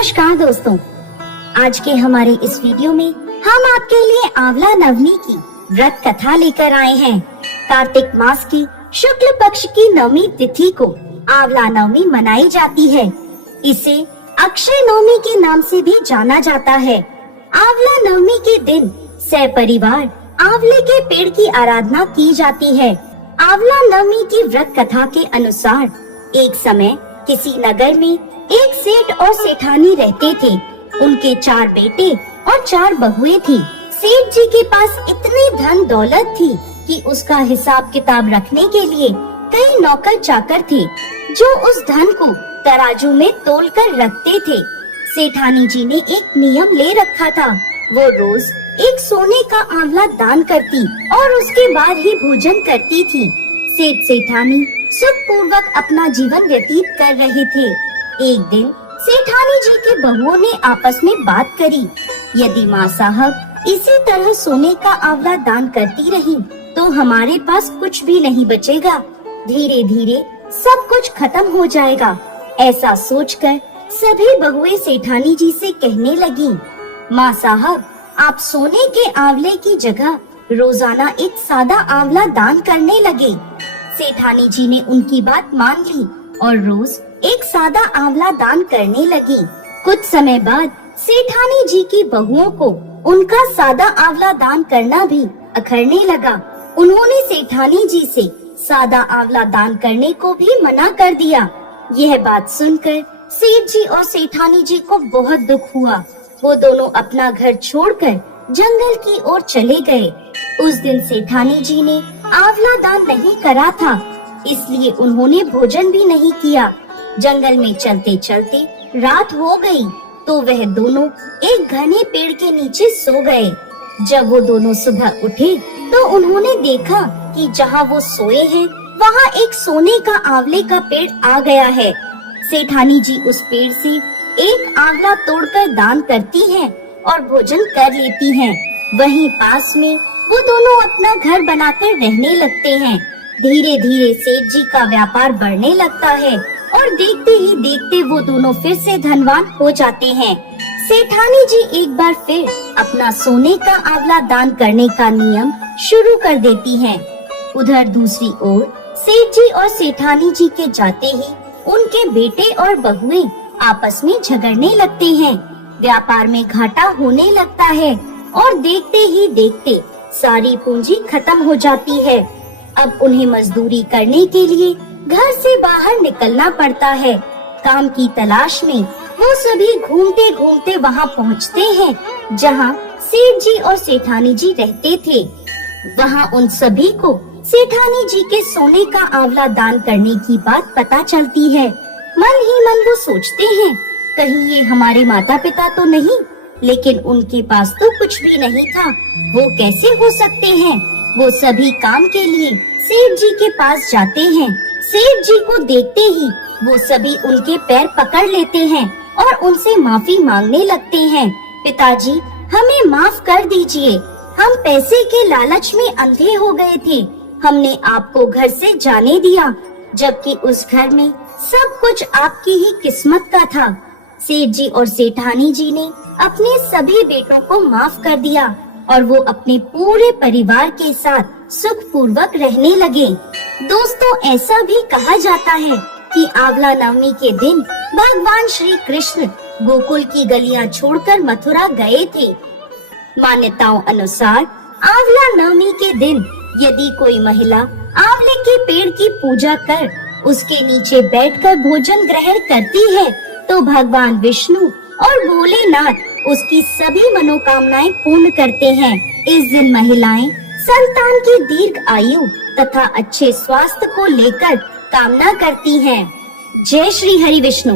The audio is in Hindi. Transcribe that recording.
नमस्कार दोस्तों, आज के हमारे इस वीडियो में हम आपके लिए आंवला नवमी की व्रत कथा लेकर आए हैं। कार्तिक मास की शुक्ल पक्ष की नवमी तिथि को आंवला नवमी मनाई जाती है। इसे अक्षय नवमी के नाम से भी जाना जाता है। आंवला नवमी के दिन सपरिवार आंवले के पेड़ की आराधना की जाती है। आंवला नवमी की व्रत कथा के अनुसार एक समय किसी नगर में एक सेठ और सेठानी रहते थे। उनके 4 बेटे और 4 बहुएं थी। सेठ जी के पास इतनी धन दौलत थी कि उसका हिसाब किताब रखने के लिए कई नौकर चाकर थे जो उस धन को तराजू में तोलकर रखते थे। सेठानी जी ने एक नियम ले रखा था, वो रोज एक सोने का आंवला दान करती और उसके बाद ही भोजन करती थी। सेठ सेठानी सुख पूर्वक अपना जीवन व्यतीत कर रहे थे। एक दिन सेठानी जी की बहुओं ने आपस में बात करी, यदि माँ साहब इसी तरह सोने का आंवला दान करती रही तो हमारे पास कुछ भी नहीं बचेगा, धीरे धीरे सब कुछ खत्म हो जाएगा। ऐसा सोचकर सभी बहुएं सेठानी जी से कहने लगी, माँ साहब आप सोने के आंवले की जगह रोजाना एक सादा आंवला दान करने लगे। सेठानी जी ने उनकी बात मान ली और रोज एक सादा आंवला दान करने लगी। कुछ समय बाद सेठानी जी की बहुओं को उनका सादा आंवला दान करना भी अखरने लगा। उन्होंने सेठानी जी से सादा आंवला दान करने को भी मना कर दिया। यह बात सुनकर सेठ जी और सेठानी जी को बहुत दुख हुआ। वो दोनों अपना घर छोड़कर जंगल की ओर चले गए। उस दिन सेठानी जी ने आंवला दान नहीं करा था, इसलिए उन्होंने भोजन भी नहीं किया। जंगल में चलते चलते रात हो गई तो वह दोनों एक घने पेड़ के नीचे सो गए। जब वो दोनों सुबह उठे तो उन्होंने देखा कि जहाँ वो सोए हैं वहाँ एक सोने का आंवले का पेड़ आ गया है। सेठानी जी उस पेड़ से एक आंवला तोड़कर दान करती हैं और भोजन कर लेती हैं। वहीं पास में वो दोनों अपना घर बनाकर रहने लगते हैं। धीरे धीरे सेठ जी का व्यापार बढ़ने लगता है और देखते ही देखते वो दोनों फिर से धनवान हो जाते हैं। सेठानी जी एक बार फिर अपना सोने का आंवला दान करने का नियम शुरू कर देती हैं। उधर दूसरी ओर सेठ जी और सेठानी जी के जाते ही उनके बेटे और बहुएं आपस में झगड़ने लगते हैं। व्यापार में घाटा होने लगता है और देखते ही देखते सारी पूंजी खत्म हो जाती है। अब उन्हें मजदूरी करने के लिए घर से बाहर निकलना पड़ता है। काम की तलाश में वो सभी घूमते घूमते वहाँ पहुँचते हैं जहाँ सेठ जी और सेठानी जी रहते थे। वहाँ उन सभी को सेठानी जी के सोने का आंवला दान करने की बात पता चलती है। मन ही मन वो सोचते हैं, कहीं ये हमारे माता पिता तो नहीं, लेकिन उनके पास तो कुछ भी नहीं था, वो कैसे हो सकते हैं। वो सभी काम के लिए सेठ जी के पास जाते हैं। सेठ जी को देखते ही वो सभी उनके पैर पकड़ लेते हैं और उनसे माफी मांगने लगते हैं। पिताजी हमें माफ कर दीजिए, हम पैसे के लालच में अंधे हो गए थे। हमने आपको घर से जाने दिया, जबकि उस घर में सब कुछ आपकी ही किस्मत का था। सेठ जी और सेठानी जी ने अपने सभी बेटों को माफ कर दिया और वो अपने पूरे परिवार के साथ सुख पूर्वक रहने लगे। दोस्तों ऐसा भी कहा जाता है कि आंवला नवमी के दिन भगवान श्री कृष्ण गोकुल की गलियां छोड़कर मथुरा गए थे। मान्यताओं अनुसार आंवला नवमी के दिन यदि कोई महिला आंवले के पेड़ की पूजा कर उसके नीचे बैठकर भोजन ग्रहण करती है तो भगवान विष्णु और भोलेनाथ उसकी सभी मनोकामनाएं पूर्ण करते हैं। इस दिन महिलाएं संतान की दीर्घ आयु तथा अच्छे स्वास्थ्य को लेकर कामना करती हैं। जय श्री हरि विष्णु।